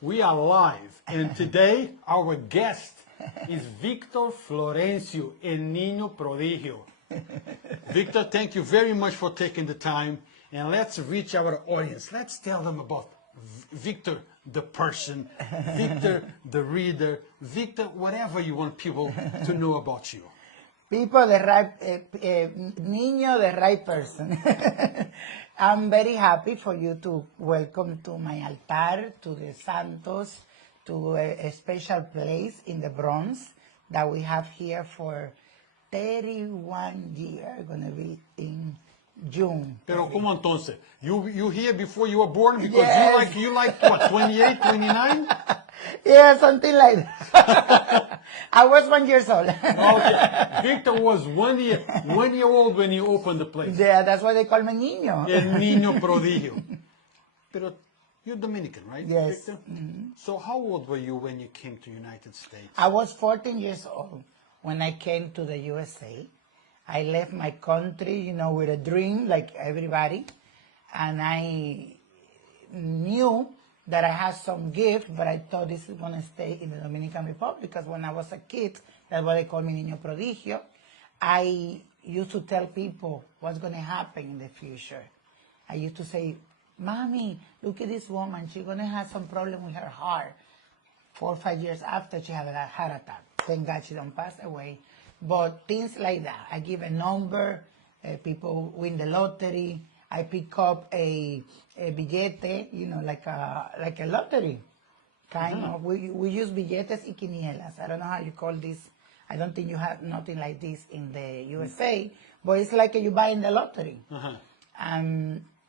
We are live, and today our guest is Victor Florencio and Niño Prodigio. Victor, thank you very much for taking the time, and let's reach our audience. Let's tell them about Victor the person, Victor the reader, Victor whatever you want people to know about you. People, the right, Niño, the right person. I'm very happy for you to welcome to my altar, to the Santos, to a special place in the Bronx that we have here for 31 years, going to be in June. Pero como entonces? You here before you were born because Yes. you like what, 28, 29? Yeah, something like that. I was 1 year old. Okay. Victor was 1 year old when you opened the place. Yeah, that's why they call me Niño. El Niño Prodigio. Pero you're Dominican, right, Yes. Victor? So how old were you when you came to United States? I was 14 years old when I came to the USA. I left my country, with a dream like everybody. And I knew that I had some gift, but I thought this is going to stay in the Dominican Republic because when I was a kid, that's why they call me Niño Prodigio. I used to tell people what's going to happen in the future. I used to say, Mommy, look at this woman. She's going to have some problem with her heart. 4 or 5 years after, she had a heart attack. Thank God she don't pass away. But things like that. I give a number. People win the lottery. I pick up a billete, like a lottery. Kind of. We use billetes y quinielas. I don't know how you call this. I don't think you have nothing like this in the USA. But it's like you buy in the lottery.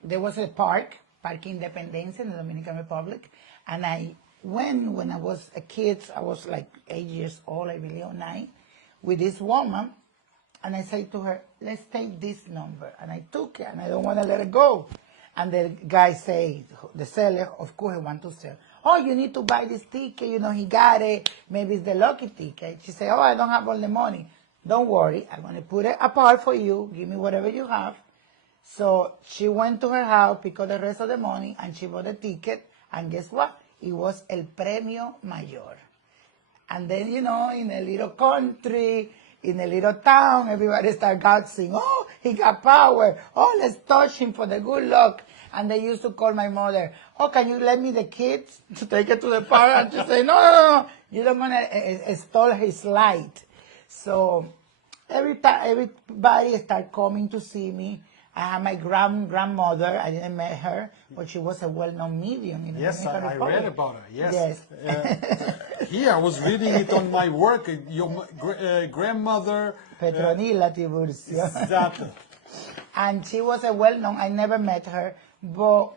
There was a Parque Independencia in the Dominican Republic. And I went when I was a kid. I was like 8 years old, I believe, or 9, with this woman. And I said to her, let's take this number. And I took it, and I don't want to let it go. And the guy said, the seller, of course, he want to sell. Oh, you need to buy this ticket. He got it. Maybe it's the lucky ticket. She said, oh, I don't have all the money. Don't worry. I'm going to put it apart for you. Give me whatever you have. So she went to her house, picked up the rest of the money, and she bought the ticket. And guess what? It was el premio mayor. And then, in a little country, in a little town, everybody started gasping, oh, he got power. Oh, let's touch him for the good luck. And they used to call my mother, oh, can you let me the kids to take it to the park? And she said, no, you don't want to stall his light. So everybody started coming to see me. I had my grandmother. I didn't meet her, but she was a well-known medium in the Dominican I Republic. read about her. Yes. Yes. I was reading it on my work. Your grandmother. Petronila Tiburcio. Exactly. And she was a well-known. I never met her, but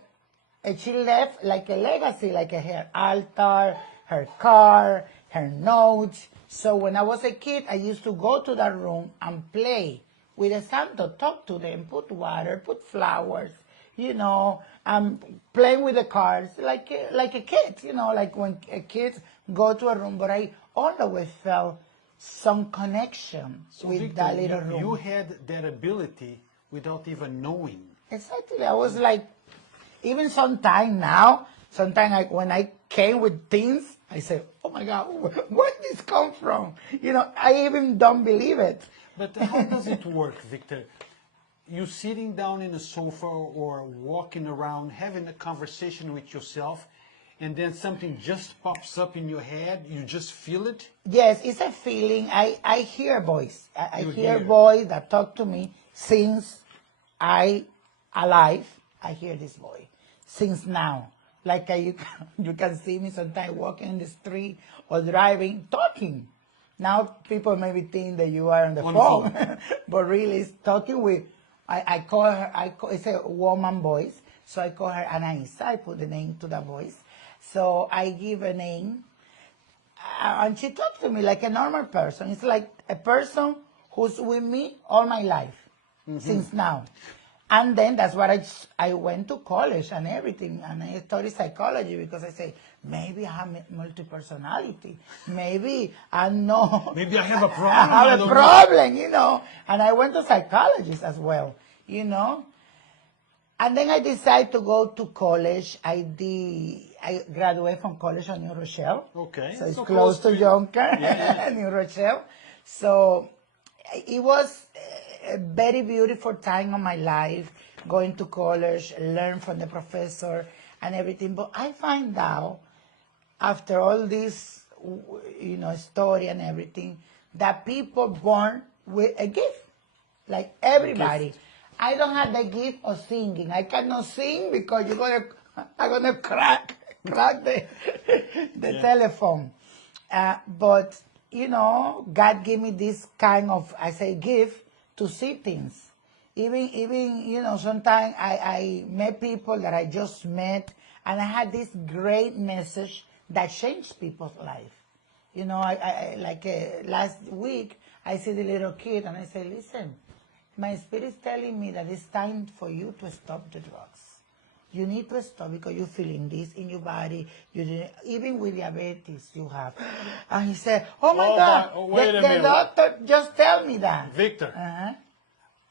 she left like a legacy, like her altar, her car, her notes. So when I was a kid, I used to go to that room and play with the Santo, talk to them, put water, put flowers, playing with the cards like a kid, like when kids go to a room. But I always felt some connection with Victor, that little room. You had that ability without even knowing. Exactly. I was like, even sometime when I came with things, I said, oh my God, where did this come from? I even don't believe it. But how does it work, Victor? You sitting down in a sofa or walking around, having a conversation with yourself, and then something just pops up in your head, you just feel it? Yes, it's a feeling. I hear a voice. I hear a hear. voice that talk to me since I alive. I hear this voice since now. Like you can see me sometimes walking in the street or driving, talking. Now people maybe think that you are on the phone, but really it's talking with, I call her, it's a woman voice, so I call her Anaisa, I put the name to that voice. So I give a name, and she talks to me like a normal person. It's like a person who's with me all my life, since now. And then that's what I went to college and everything, and I studied psychology because I say, maybe I have multi-personality. Maybe I know. Maybe I have a problem. I have a problem, And I went to psychologist as well, And And then I decided to go to college. I graduated from college in New Rochelle. Okay. So it's close to Yonkers, New Rochelle. So it was a very beautiful time of my life, going to college, learn from the professor and everything. But I find out, after all this, story and everything, that people born with a gift, like everybody. I don't have the gift of singing. I cannot sing because I'm gonna crack the telephone. But God gave me this kind of, I say, gift to see things. Even sometimes I met people that I just met, and I had this great message that changed people's life. Last week I see the little kid and I say, listen, my spirit is telling me that it's time for you to stop the drugs. You need to stop because you're feeling this in your body. Even with diabetes you have. And he said, oh my God, the doctor just tell me that. Victor,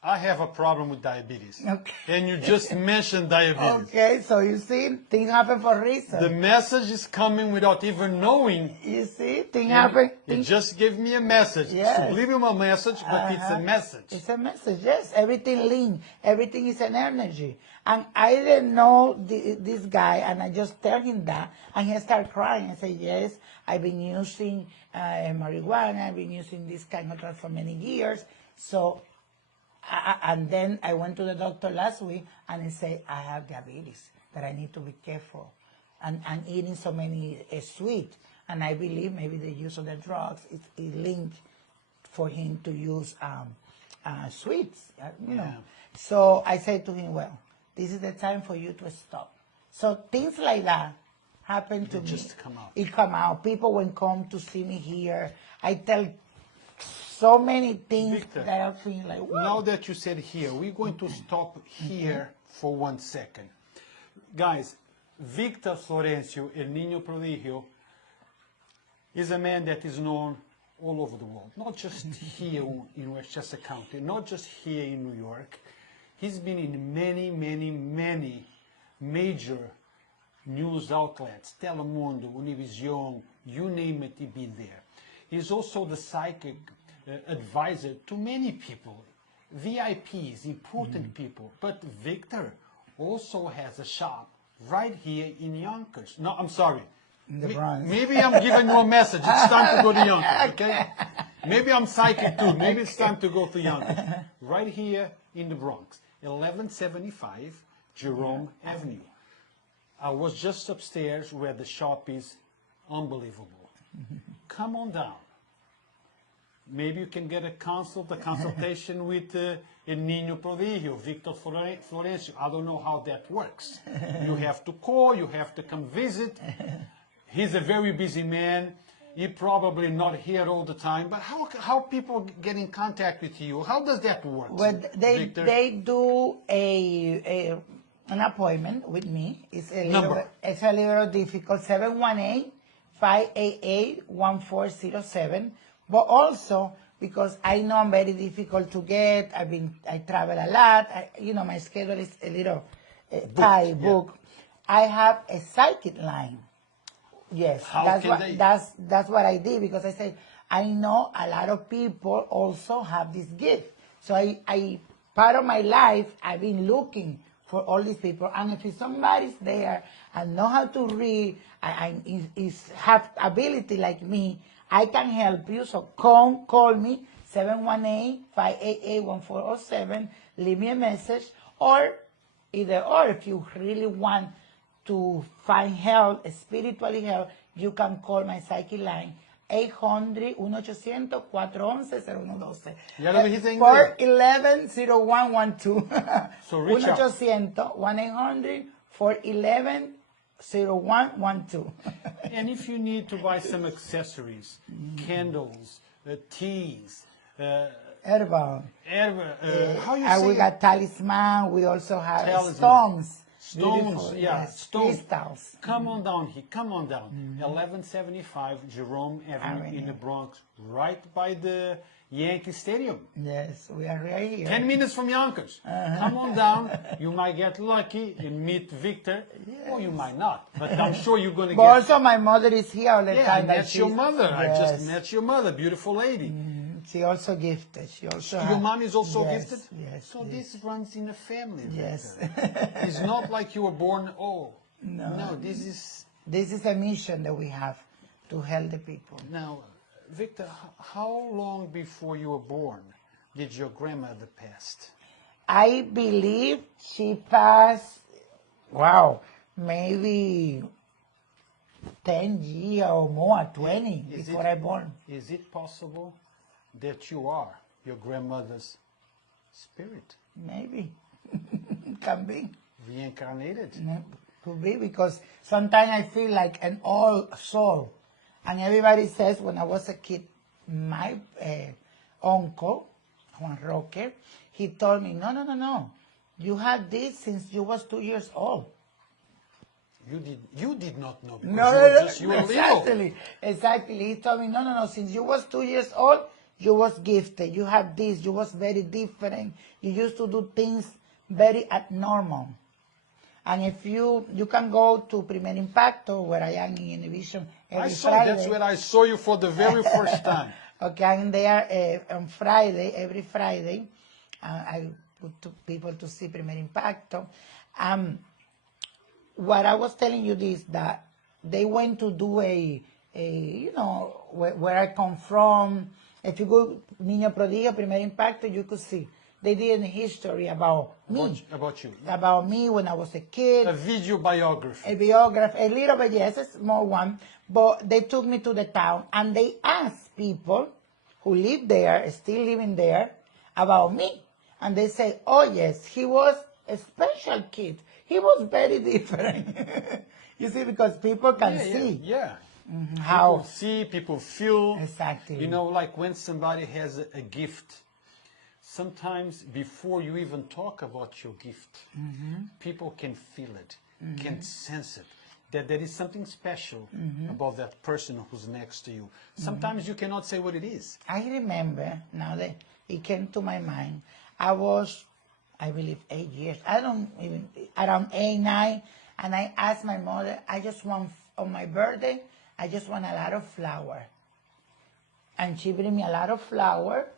I have a problem with diabetes. Okay. And you just mentioned diabetes. Okay, so you see, things happen for a reason. The message is coming without even knowing. You see, things happen. You just gave me a message. Yes. Subliminal message, but it's a message. It's a message, yes. Everything linked. Everything is an energy. And I didn't know this guy, and I just tell him that, and he started crying. I said, yes, I've been using marijuana. I've been using this kind of drugs for many years. So, and then I went to the doctor last week, and he said, I have diabetes, that I need to be careful. And eating so many sweet. And I believe maybe the use of the drugs is linked for him to use sweets, So I said to him, well, this is the time for you to stop. So things like that happen to me. Just come out. It come out. People will come to see me here. I tell so many things, Victor, that I feel like, whoa. Now that you said here, we're going to stop here for 1 second. Guys, Victor Florencio, El Niño Prodigio, is a man that is known all over the world, not just here in Westchester County, not just here in New York. He's been in many, many, many major news outlets, Telemundo, Univision, you name it, he's been there. He's also the psychic advisor to many people, VIPs, important people. But Victor also has a shop right here in Yonkers. No, I'm sorry. In the Bronx. Maybe I'm giving you a message. It's time to go to Yonkers, okay? Maybe I'm psychic too. Maybe it's time to go to Yonkers. Right here in the Bronx, 1175 Jerome Avenue. I was just upstairs where the shop is. Unbelievable. Come on down. Maybe you can get a consultation with El Niño Prodigio, Victor Florencio. I don't know how that works. You have to call, you have to come visit. He's a very busy man. He's probably not here all the time. But how people get in contact with you? How does that work? Well, Victor? they do an appointment with me. It's a little difficult. 718-588-1407. But also, because I know I'm very difficult to get, I travel a lot, my schedule is a little booked. I have a psychic line. Yes, that's what I did, because I said, I know a lot of people also have this gift. So I part of my life, I've been looking for all these people. And if somebody's there and know how to read, have ability like me, I can help you. So call me, 718-588-1407. Leave me a message. Or if you really want to find help, spiritually help, you can call my psychic line, 800-1-800-411-0112. Ya lo dijiste en inglés. 411-0112. So reach out. 1-800-411-0112. And if you need to buy some accessories, candles, teas, Herbal. how you say We got talisman. We also have stones. Stones, stones. Crystals. Come on down here. Come on down. 1175 Jerome Avenue in the Bronx, right by the Yankee Stadium. Yes, we are right here. 10 minutes from Yonkers. Come on down. You might get lucky and meet Victor, or you might not. But I'm sure you're going to But get... also my mother is here all the Yeah, time. I met your mother. I Yes. just met your mother, beautiful lady. She also gifted. She also Your mom is also yes, gifted? Yes. So yes. this runs in a family, Yes. Victor. It's not like you were born, No, this is... This is a mission that we have to help the people. Now, Victor, how long before you were born did your grandmother pass? I believe she passed, maybe 10 years or more, 20 before I born. Is it possible that you are your grandmother's spirit? Maybe. Can be. Reincarnated? Could be, because sometimes I feel like an old soul. And everybody says when I was a kid, my uncle, Juan Roque, he told me, no. You had this since you was 2 years old. You did not know because you were little. Exactly. He told me, no. Since you was 2 years old, you was gifted. You have this. You was very different. You used to do things very abnormal. And if you can go to Primer Impacto, where I am in Univision every Friday. That's where I saw you for the very first time. Okay, I'm there on Friday, every Friday. I put people to see Primer Impacto. What I was telling you is that they went to do where I come from. If you go Niño Prodigio, Primer Impacto, you could see. They did a history about me. About you. About me when I was a kid. A video biography. A biography, a little bit, yes, a small one. But they took me to the town and they asked people who live there, still living there, about me. And they say, oh yes, he was a special kid. He was very different. You see, because people can see. Yeah. Mm-hmm. How. People see, people feel. Exactly. You know, like when somebody has a gift, sometimes before you even talk about your gift, people can feel it, can sense it, that there is something special about that person who's next to you. Sometimes you cannot say what it is. I remember, now that it came to my mind, I was, I believe, 8 years, around 8, 9, and I asked my mother, I just want, on my birthday, I just want a lot of flour. And she bring me a lot of flour.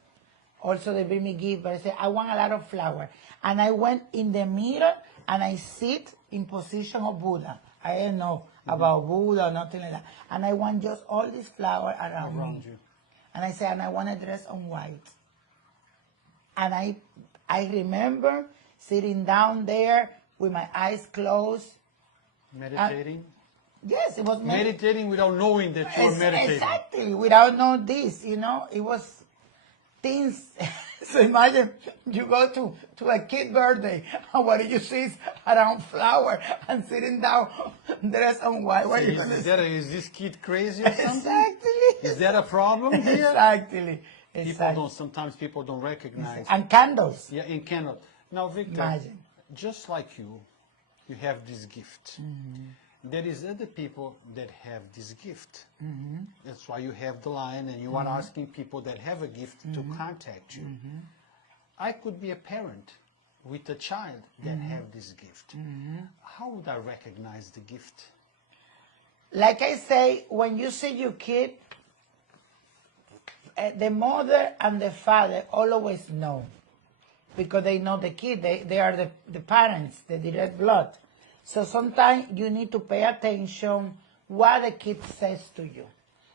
Also, they bring me gift, but I said, I want a lot of flour. And I went in the mirror, and I sit in position of Buddha. I didn't know about Buddha or nothing like that. And I want just all this flour around me. You. And I said, and I want to dress on white. And I remember sitting down there with my eyes closed. Meditating? Yes, it was meditating without knowing that you were meditating. Exactly, without knowing this, it was things. So imagine you go to a kid birthday, and what you see is around flower and sitting down, dressed on white. What is this kid crazy or something? Exactly. Is that a problem here? Exactly. Sometimes people don't recognize. And candles. Yeah, and candles. Now, Victor, imagine. Just like you have this gift. There is other people that have this gift. That's why you have the line, and you are asking people that have a gift to contact you. I could be a parent with a child that have this gift. How would I recognize the gift? Like I say, when you see your kid, the mother and the father always know, because they know the kid. They are the parents, the direct blood. So sometimes you need to pay attention what the kid says to you,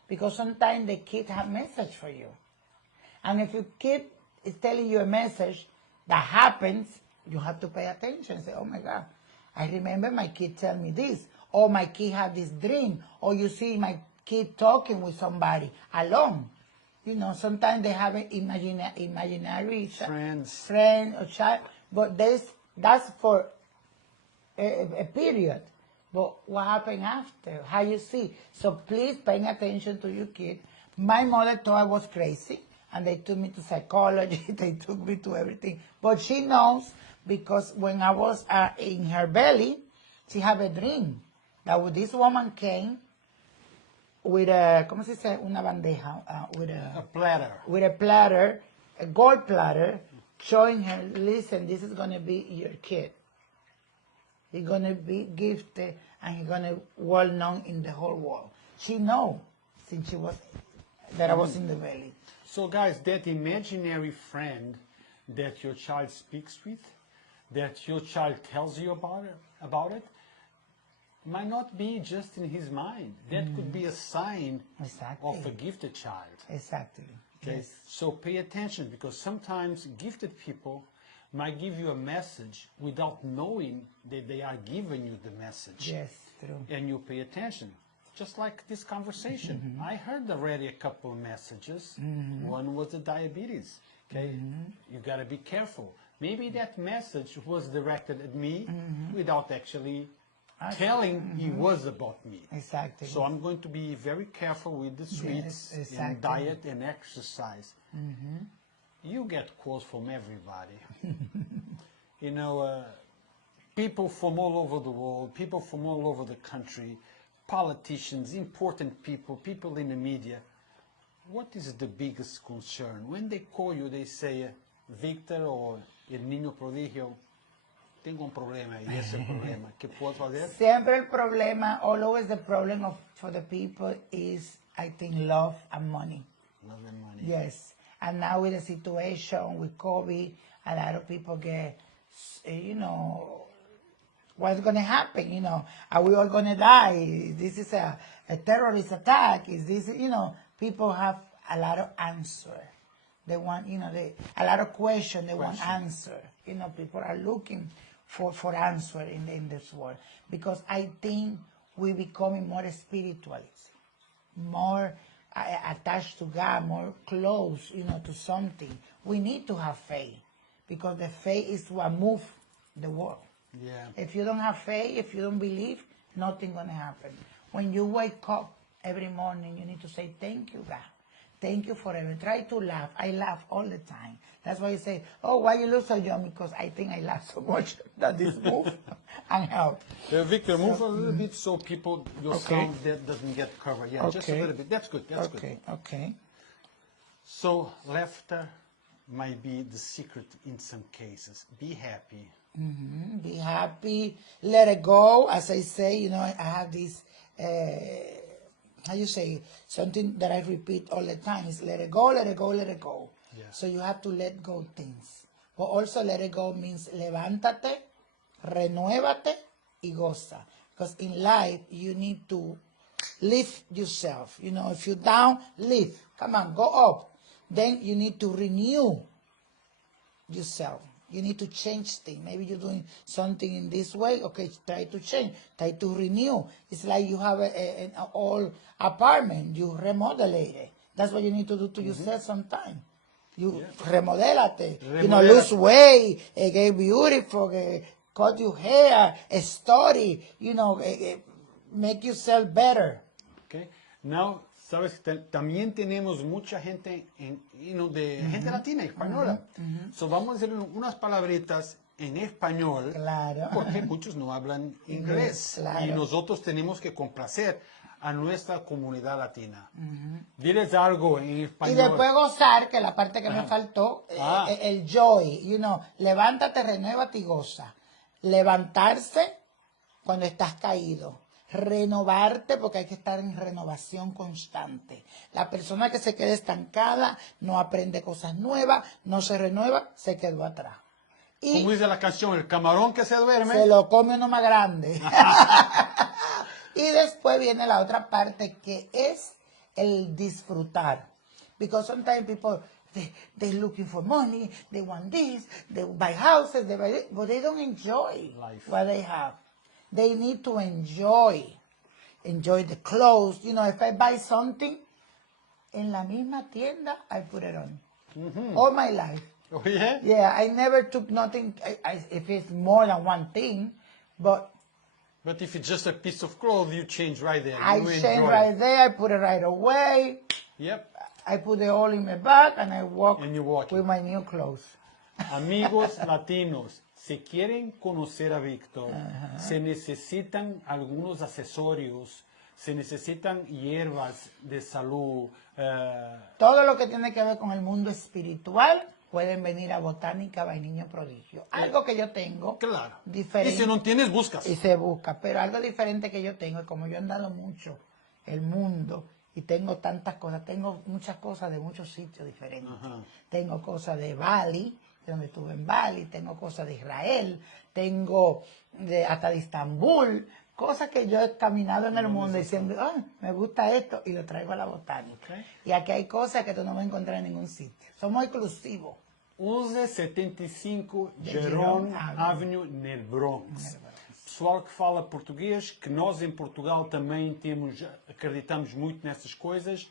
because sometimes the kid has a message for you. And if your kid is telling you a message that happens, you have to pay attention and say, oh my God, I remember my kid telling me this, or my kid had this dream, or you see my kid talking with somebody alone. Sometimes they have an imaginary friend or child, but that's for a period. But what happened after? How you see? So please pay attention to your kid. My mother thought I was crazy, and they took me to psychology. They took me to everything. But she knows, because when I was in her belly, she had a dream that when this woman came, with a, ¿cómo se dice? Una bandeja, A platter. with a platter, a gold platter, showing her, listen, this is going to be your kid. He's going to be gifted and he's going to be well known in the whole world. She know since she was, that I was in the belly. So guys, that imaginary friend that your child speaks with, that your child tells you about it, might not be just in his mind. That could be a sign Exactly. of a gifted child. Exactly. Okay? Yes. So pay attention, because sometimes gifted people might give you a message without knowing that they are giving you the message. Yes, true. And you pay attention. Just like this conversation. I heard already a couple of messages. One was the diabetes. Okay? You got to be careful. Maybe that message was directed at me without actually telling it was about me. Exactly. So I'm going to be very careful with the sweets Yes, and exactly. diet and exercise. You get quotes from everybody. You know, people from all over the world, people from all over the country, politicians, important people, people in the media. What is the biggest concern? When they call you, they say, Victor or el Niño Prodigio, tengo un problema y ese problema. ¿Qué puedo hacer? Siempre el problema, always the problem for the people is, I think, love and money. Love and money. Yes. And now with the situation with COVID, a lot of people get, you know, what's going to happen? You know, are we all going to die? This is a terrorist attack. Is this, you know, people have a lot of answer. They want, you know, a lot of questions. They want answer. You know, people are looking for answer in this world. Because I think we're becoming more spiritualist, more attached to God, more close, you know, to something. We need to have faith, because the faith is what moves the world. Yeah. If you don't have faith, if you don't believe, nothing gonna happen. When you wake up every morning, you need to say, thank you, God. Thank you forever. Try to laugh. I laugh all the time. That's why you say, oh, why you look so young? Because I think I laugh so much that this move and help. Victor, move a little bit so people, your Okay. sound that doesn't get covered. Yeah, just a Okay. little bit. That's good. That's good. Okay. So laughter might be the secret in some cases. Be happy. Be happy. Let it go. As I say, you know, I have this, how you say, something that I repeat all the time is let it go, let it go, let it go. Yeah. So you have to let go things. But also let it go means levántate, renuévate y goza. Because in life, you need to lift yourself. You know, if you're down, lift. Come on, go up. Then you need to renew yourself. You need to change things. Maybe you're doing something in this way. Okay, try to change. Try to renew. It's like you have an old apartment. You remodel it. That's what you need to do to yourself sometimes. You remodelate. You know, lose weight, get beautiful, cut your hair, study. You know, make yourself better. Okay. Now, sabes, también tenemos mucha gente, de gente latina, española. So vamos a hacer unas palabritas en español, Claro. porque muchos no hablan inglés. Claro. Y nosotros tenemos que complacer a nuestra comunidad latina. Diles algo en español. Y después gozar, que la parte que me faltó, el joy, you know, levántate, renuévate y goza. Levantarse cuando estás caído. Renovarte, porque hay que estar en renovación constante. La persona que se queda estancada, no aprende cosas nuevas, no se renueva, se quedó atrás. Y Como dice la canción, el camarón que se duerme. se lo come uno más grande. Y después viene la otra parte, que es el disfrutar. Because sometimes people, they're looking for money, they want this, they buy houses, but they don't enjoy Life. what they have. They need to enjoy the clothes. You know, if I buy something, en la misma tienda, I put it on. All my life. Oh, yeah? Yeah, I never took nothing, if it's more than one thing, but But if it's just a piece of cloth, you change right there. I You change enjoy right it. there, I put it right away, Yep. I put it all in my bag, and I walk And you walk with it. my new clothes. Amigos latinos, si quieren conocer a Víctor, se necesitan algunos accesorios, Se necesitan hierbas de salud. Todo lo que tiene que ver con el mundo espiritual, pueden venir a Botánica by Niño Prodigio. Algo que yo tengo Claro. diferente. Y si no tienes, buscas. Y se busca, pero algo diferente que yo tengo, y como yo he andado mucho el mundo y tengo tantas cosas, tengo muchas cosas de muchos sitios diferentes. Tengo cosas de Bali, donde estuve en Bali, tengo cosas de Israel, tengo hasta de Estambul, cosas que yo he caminado en el mundo diciendo, me gusta esto, y lo traigo a la botánica. Okay. Y aquí hay cosas que tú no vas a encontrar en ningún sitio. Somos exclusivos. 1175 De Jerome Jerome Avenue, no Bronx. Pessoal que fala português, que nós em Portugal também acreditamos muito nessas coisas,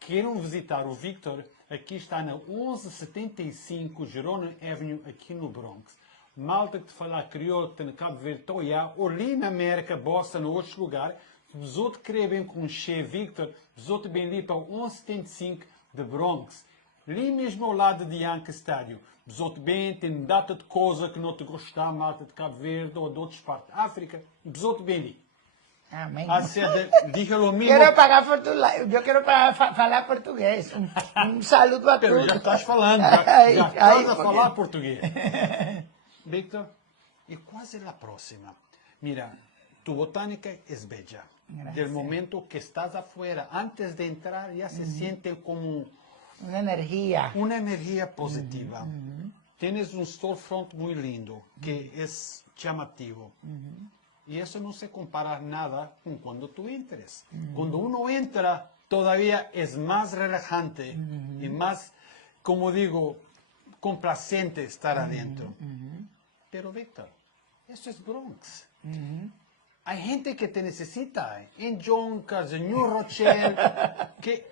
queiram visitar o Victor, aqui está na 1175 Jerome Avenue, aqui no Bronx. Malta que te falar crioulo, que tem no Cabo Verde, Toiá, ou ali na América, Boston, ou outros lugares, os outros querem bem conhecer Victor, os outros bem ali para o 1175 de Bronx. Ali mesmo ao lado de Yonkers Estádio. Os outros bem, tem data de coisa que não te gostar, malta de Cabo Verde ou de outras partes da África. Os outros bem ali. Amém. Dije lo mismo. Quero pagar por tu lado. Eu quero falar português. Saludo a Pero todos. já estás falando, já estás a falar porque- português. Víctor, e quase a próxima. Mira, tu botánica es bella. Gracias. Del momento que estás afuera, antes de entrar, ya se siente como Una energía. una energía positiva. Tienes un storefront muy lindo, que es llamativo. Y eso no se compara nada con cuando tú entres. Cuando uno entra, todavía es más relajante y más, como digo, complaciente estar adentro. Pero Víctor, eso es Bronx. Hay gente que te necesita en Yonkers, en New Rochelle, que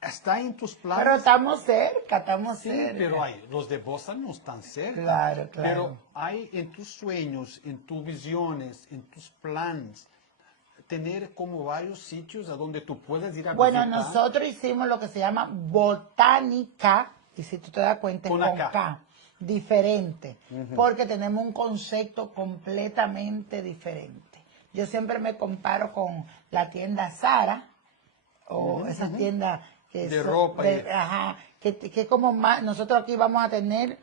está en tus planes. Pero estamos Sí, cerca. pero hay, los de Boston no están cerca. Claro, claro. Pero hay en tus sueños, en tus visiones, en tus planes, tener como varios sitios a donde tú puedes ir a Bueno, visitar. nosotros hicimos lo que se llama botánica, y si tú te das cuenta, es Con con K. K, diferente, porque tenemos un concepto completamente diferente. Yo siempre me comparo con la tienda Zara, o esas tiendas que De son ropa y- ajá, que como más, nosotros aquí vamos a tener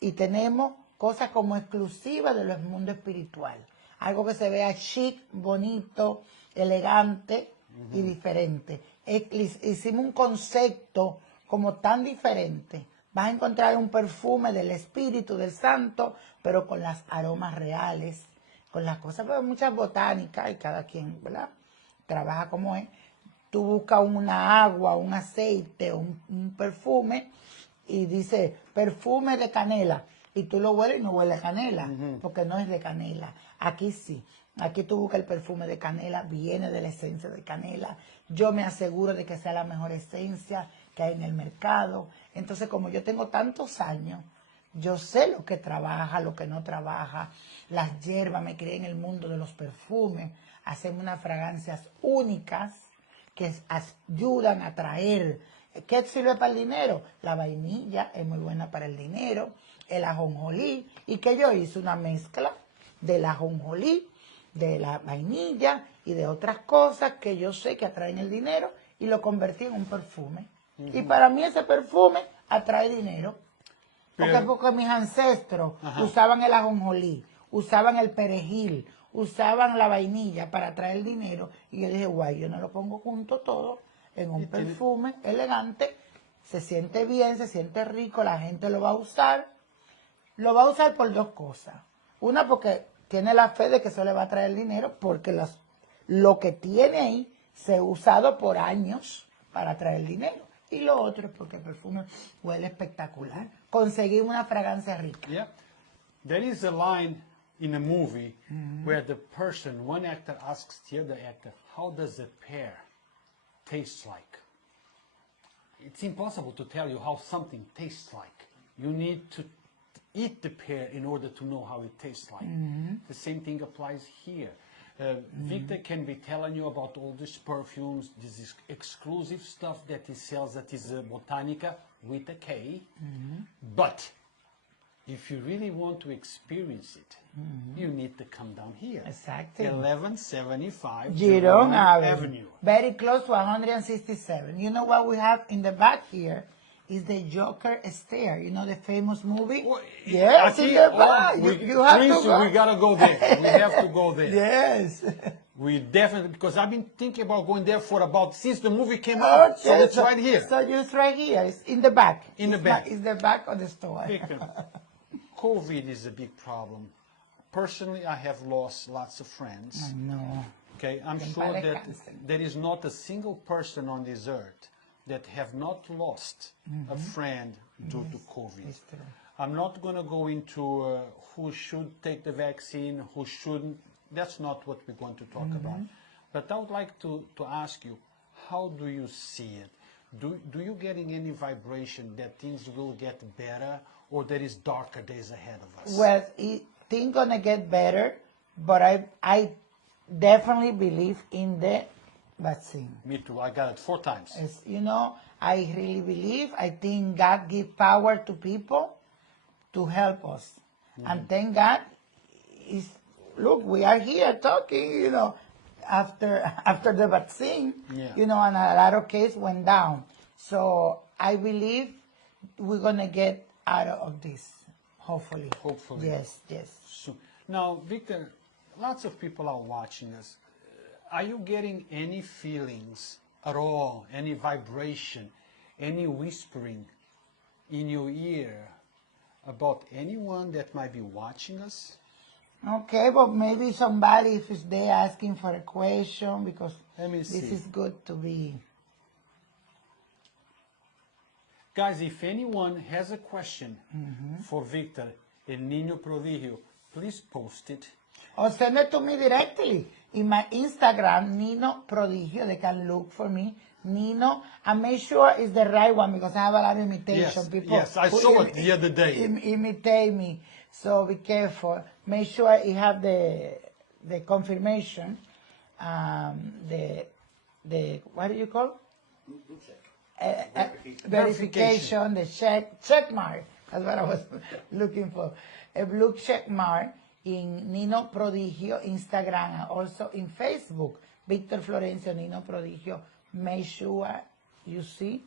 y tenemos cosas como exclusivas de los mundo espiritual. Algo que se vea chic, bonito, elegante y diferente. Hicimos un concepto como tan diferente. Vas a encontrar un perfume del Espíritu, del Santo, pero con las aromas reales, con las cosas, pero muchas botánicas y cada quien, ¿verdad? Trabaja como es. Tú buscas una agua, un aceite, un perfume y dice perfume de canela y tú lo hueles y no huele a canela, porque no es de canela. Aquí sí. Aquí tú buscas el perfume de canela, viene de la esencia de canela. Yo me aseguro de que sea la mejor esencia que hay en el mercado. Entonces, como yo tengo tantos años, yo sé lo que trabaja, lo que no trabaja. Las hierbas, me crié en el mundo de los perfumes. Hacemos unas fragancias únicas que ayudan a traer. ¿Qué sirve para el dinero? La vainilla es muy buena para el dinero, el ajonjolí. ¿Y que yo hice? Una mezcla del ajonjolí, de la vainilla y de otras cosas que yo sé que atraen el dinero y lo convertí en un perfume. Y para mí ese perfume atrae dinero. Porque mis ancestros usaban el ajonjolí, usaban el perejil, usaban la vainilla para traer dinero. Y yo dije, guay, yo no lo pongo junto todo en un perfume elegante. Se siente bien, se siente rico, la gente lo va a usar. Lo va a usar por dos cosas. Una, porque tiene la fe de que eso le va a traer dinero, porque lo que tiene ahí se ha usado por años para traer dinero. Y lo otro es porque el perfume huele espectacular. Conseguí una fragancia rica. Yeah. There is a line in a movie where the person, one actor asks the other actor, how does the pear taste like? It's impossible to tell you how something tastes like. You need to eat the pear in order to know how it tastes like. The same thing applies here. Victor can be telling you about all these perfumes, this exclusive stuff that he sells that is Botanika with a K. But if you really want to experience it, you need to come down here. Exactly. 1175 Jerome Avenue. Very close to 167. You know what we have in the back here is the Joker stair. You know the famous movie? Well, Yes, in the back. You have to Prince, go. we gotta go there. We have to go there. Yes. We definitely, because I've been thinking about going there for since the movie came out. So it's right here. So it's right here. It's in the back. In the back. It's the back of the store. Victor, COVID is a big problem. Personally, I have lost lots of friends. I know. Okay, I'm sure that there is not a single person on this earth that have not lost a friend due to COVID. It's true. I'm not going to go into who should take the vaccine, who shouldn't. That's not what we're going to talk about. But I would like to ask you, how do you see it? Do you getting any vibration that things will get better, or there is darker days ahead of us? Well, things gonna get better, but I definitely believe in the vaccine. Me too. I got it 4 times. As you know, I really believe. I think God gives power to people to help us, and thank God. Look, we are here talking. You know, after the vaccine, you know, and a lot of cases went down. So I believe we're gonna get out of this. Hopefully. Hopefully. Yes, yes. So, now, Victor, lots of people are watching us. Are you getting any feelings at all, any vibration, any whispering in your ear about anyone that might be watching us? Okay, but maybe somebody, if it's there asking for a question, because Let me this see. is good to be. Guys, if anyone has a question for Victor and Niño Prodigio, please post it. Or send it to me directly in my Instagram, Nino Prodigio. They can look for me, Nino, and make sure it's the right one, because I have a lot of imitation people. Yes, I who saw it the other day. Imitate me, so be careful. Make sure you have the confirmation, the what do you call? Verification, the check mark. That's what I was looking for. A blue check mark in Nino Prodigio Instagram, and also in Facebook, Victor Florencio Nino Prodigio. Make sure you see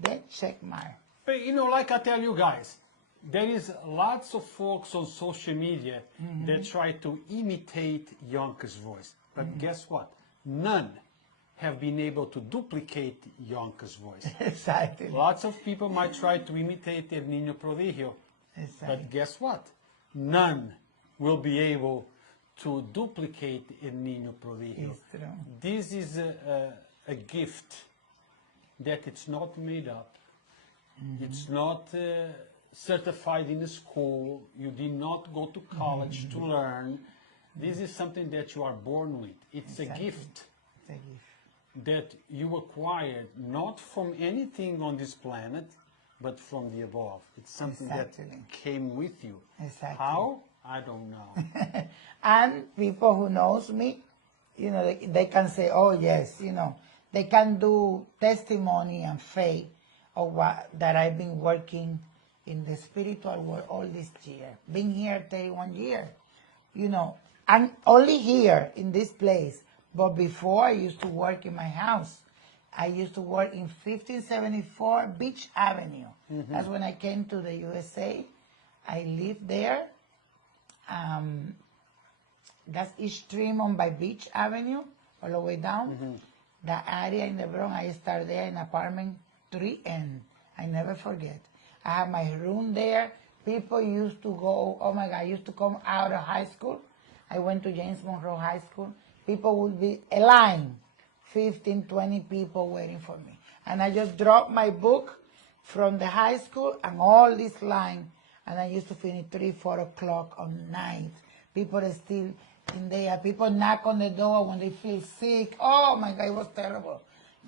the check mark. But, you know, like I tell you guys, there is lots of folks on social media that try to imitate Yonkers' voice. But guess what? None have been able to duplicate Yonkers' voice. Exactly. Lots of people might try to imitate El Niño Prodigio. Exactly. But guess what? None will be able to duplicate El Niño Prodigio. It's true. This is a gift that it's not made up. It's not certified in a school. You did not go to college to learn. This is something that you are born with. It's a gift It's a gift. that you acquired not from anything on this planet, but from the above. It's something Exactly. that came with you. Exactly. How? I don't know. And people who knows me, you know, they can say, oh yes, you know, they can do testimony and faith of what that I've been working in the spiritual world all this year. Been here 31 years. You know, I'm only here in this place, but before I used to work in my house. I used to work in 1574 Beach Avenue. That's when I came to the USA. I lived there. That's East Tremont by Beach Avenue, all the way down. The area in the Bronx, I started there in apartment 3N. I never forget. I have my room there. People used to go, oh my God, used to come out of high school. I went to James Monroe High School. People would be a line, 15, 20 people waiting for me. And I just dropped my book from the high school and all this line. And I used to finish 3, 4 o'clock on night. People are still in there. People knock on the door when they feel sick. Oh my God, it was terrible.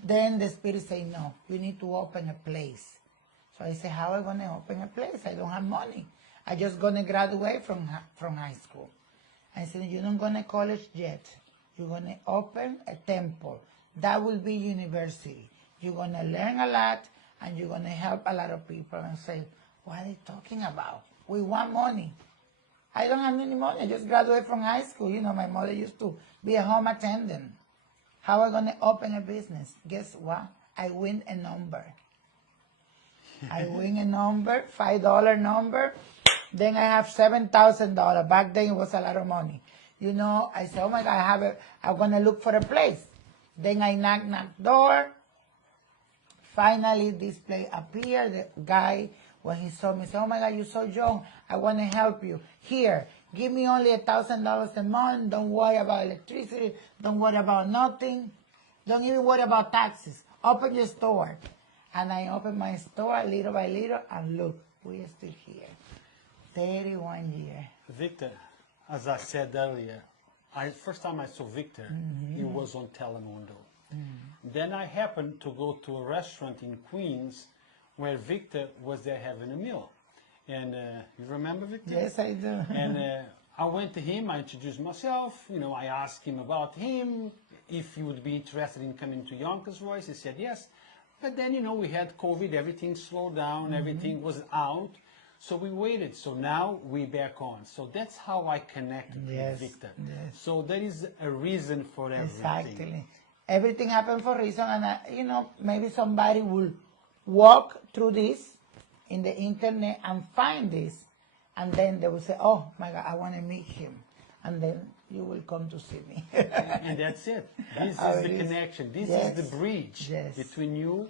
Then the spirit say, no, you need to open a place. So I say, how am I going to open a place? I don't have money. I just going to graduate from high school. I said, you're not going to college yet. You're going to open a temple. That will be university. You're going to learn a lot, and you're going to help a lot of people. And say, what are they talking about? we want money. I don't have any money. I just graduated from high school. You know, my mother used to be a home attendant. How am I going to open a business? Guess what? I win a number. I win a number, $5 number. Then I have $7,000. Back then it was a lot of money. You know, I said, oh my God, I'm going to look for a place. Then I knock door. Finally, this place appeared. The guy, when he saw me, said, oh my God, you're so young. I want to help you. Here, give me only $1,000 a month. Don't worry about electricity. Don't worry about nothing. Don't even worry about taxes. Open your store. And I opened my store little by little, and look, we are still here. 31 years. Victor, as I said earlier, first time I saw Victor, he was on Telemundo. Then I happened to go to a restaurant in Queens where Victor was there having a meal. And you remember Victor? Yes, I do. And I went to him, I introduced myself, you know, I asked him about him, if he would be interested in coming to Yonkers Voice. He said yes. But then, you know, we had COVID, everything slowed down, everything was out. So we waited. So now we're back on. So that's how I connected with Victor. Yes. So there is a reason for everything. Exactly. Everything happened for a reason. And, you know, maybe somebody will walk through this in the internet and find this. And then they will say, oh, my God, I want to meet him. And then you will come to see me. And that's it. This is the connection. This is the bridge between you,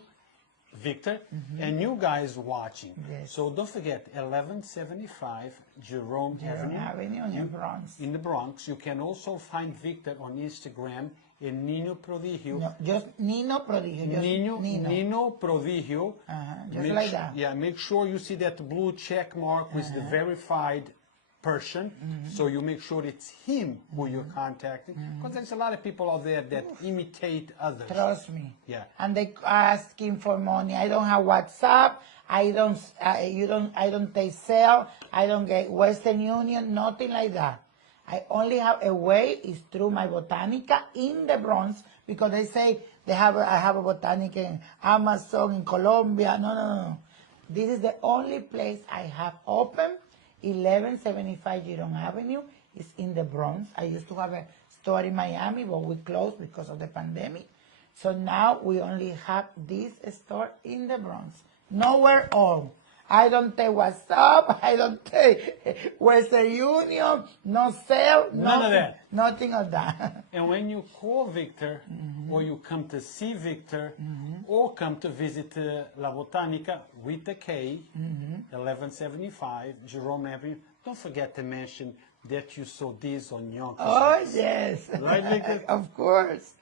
Victor, and you guys watching. Yes. So don't forget, 1175 Jerome Avenue in the Bronx. In the Bronx. You can also find Victor on Instagram in Niño Prodigio. No, just Nino Prodigio. Just Nino Prodigio. Just like that. Yeah, make sure you see that blue check mark with the verified person, so you make sure it's him who you're contacting, because there's a lot of people out there that imitate others. Trust me. Yeah. And they asking for money. I don't have WhatsApp. I don't take Zelle. I don't get Western Union. Nothing like that. I only have a way is through my BOTANIKA in the Bronx, because they say I have a BOTANIKA in Amazon, in Colombia. No. This is the only place I have open. 1175 Jerome Avenue is in the Bronx. I used to have a store in Miami, but we closed because of the pandemic. So now we only have this store in the Bronx. Nowhere else. I don't take WhatsApp. I don't take Western Union. No sale. None of that. Nothing of that. And when you call Victor, or you come to see Victor, or come to visit La Botanica with a K, 1175 Jerome Avenue, don't forget to mention that you saw this on Yonkers. Oh, yes. Right, Victor? Of course.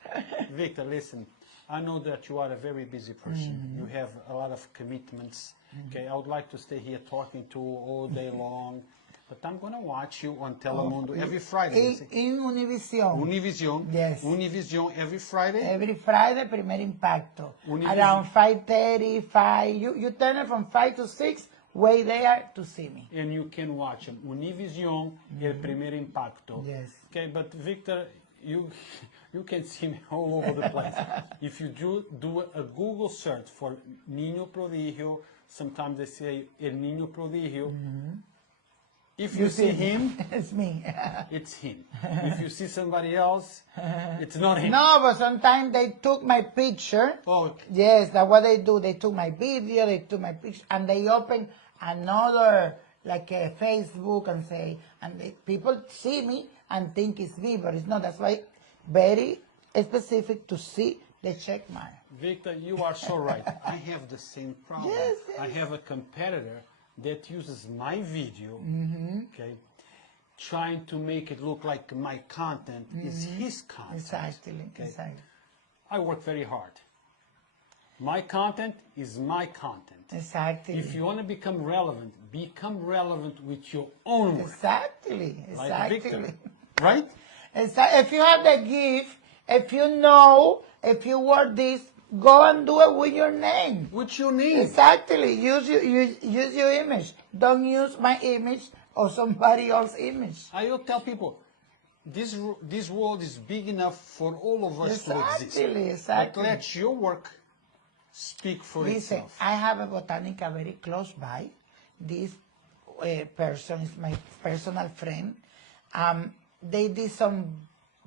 Victor, listen, I know that you are a very busy person. You have a lot of commitments. Okay, I would like to stay here talking to you all day long, but I'm going to watch you on Telemundo every Friday. In Univision. Univision. Yes. Univision every Friday. Every Friday, Primer Impacto. Around 5:30, 5. You turn it from 5 to 6, way there to see me. And you can watch them. Univision, El Primer Impacto. Yes. Okay, but Victor, you can see me all over the place. If you do a Google search for Niño Prodigio, sometimes they say El Niño Prodigio. If you see him, it's me. it's him. If you see somebody else, it's not him. No, but sometimes they took my picture. Oh. Yes, that's what they do. They took my video, they took my picture, and they open another, like a Facebook, and say, people see me and think it's me, but it's not. That's why very specific to see the check mark. Victor, you are so right. I have the same problem. Yes. I have a competitor that uses my video, okay, trying to make it look like my content is his content. Exactly. I work very hard. My content is my content. Exactly. If you want to become relevant with your own work. Exactly. Like Victor, right? If you have the gift, if you know, if you work this, go and do it with your name. With your name. Exactly. Use your image. Don't use my image or somebody else's image. I will tell people, this world is big enough for all of us to exist. Exactly. But let your work speak for Listen, itself. I have a BOTANIKA very close by. This person, is my personal friend. They did some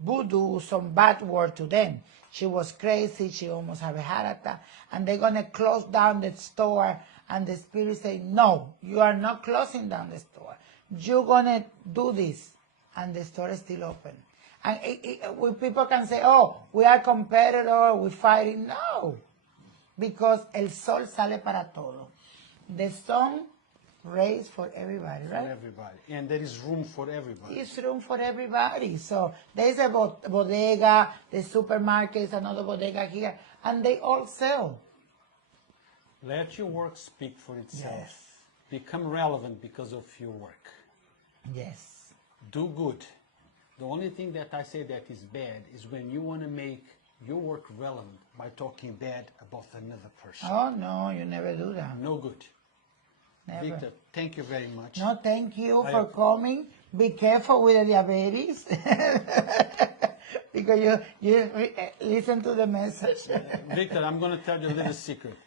voodoo, some bad word to them. She was crazy, she almost had a heart attack, and they're going to close down the store, and the spirit say, no, you are not closing down the store. You're going to do this, and the store is still open. And people can say, oh, we are competitors, we're fighting. No, because el sol sale para todo. The sun raised for everybody, right? For everybody. And there is room for everybody. It's room for everybody. So there's a bodega, the supermarkets, another bodega here, and they all sell. Let your work speak for itself. Yes. Become relevant because of your work. Yes. Do good. The only thing that I say that is bad is when you want to make your work relevant by talking bad about another person. Oh, no, you never do that. No good. Never. Victor, thank you very much. No, thank you for coming. Be careful with the diabetes. Because you listen to the message. Victor, I'm going to tell you a little secret.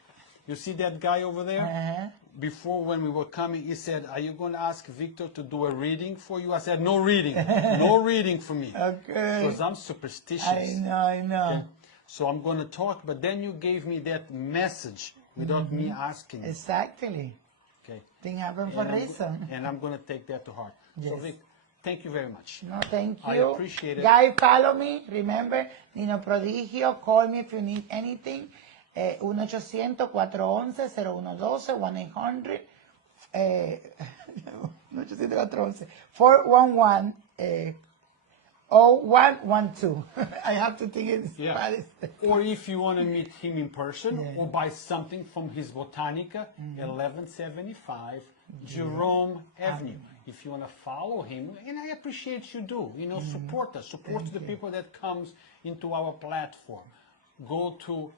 You see that guy over there? Before, when we were coming, he said, are you going to ask Victor to do a reading for you? I said, no reading. No reading for me. Okay. Because I'm superstitious. I know. Okay? So I'm going to talk, but then you gave me that message without me asking. Exactly. Okay. Things happen for a reason. And I'm going to take that to heart. Yes. So, Vic, thank you very much. No, thank you. I appreciate it. Guys, follow me. Remember, Niño Prodigio. Call me if you need anything. 1-800-411-0112, 1-800-411-0112. I have to think it's Spanish. Or if you want to meet him in person or buy something from his BOTANIKA, 1175 Jerome Avenue. If you want to follow him, and I appreciate you do, support us, support the people that comes into our platform. Go to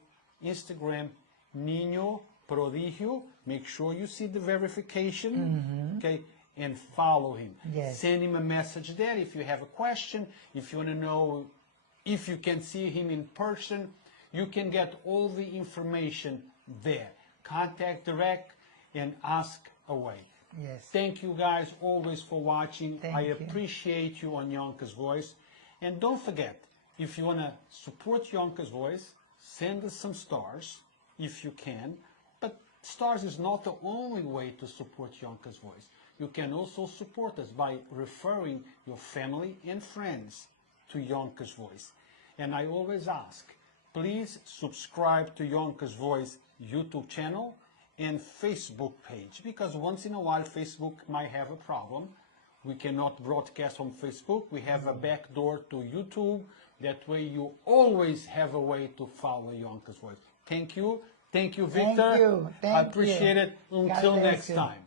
Instagram, Niño Prodigio. Make sure you see the verification, okay, and follow him. Yes. Send him a message there if you have a question, if you want to know if you can see him in person. You can get all the information there. Contact direct and ask away. Yes. Thank you guys always for watching. Thank I you. appreciate you on Yonkers Voice. And don't forget, if you want to support Yonkers Voice, send us some stars if you can. But stars is not the only way to support Yonkers Voice. You can also support us by referring your family and friends to Yonkers Voice. And I always ask, please subscribe to Yonkers Voice YouTube channel and Facebook page, because once in a while Facebook might have a problem. We cannot broadcast on Facebook. We have a back door to YouTube. That way you always have a way to follow Yonkers Voice. Thank you. Thank you, Victor. Thank you. I appreciate it. Until God bless next you. time.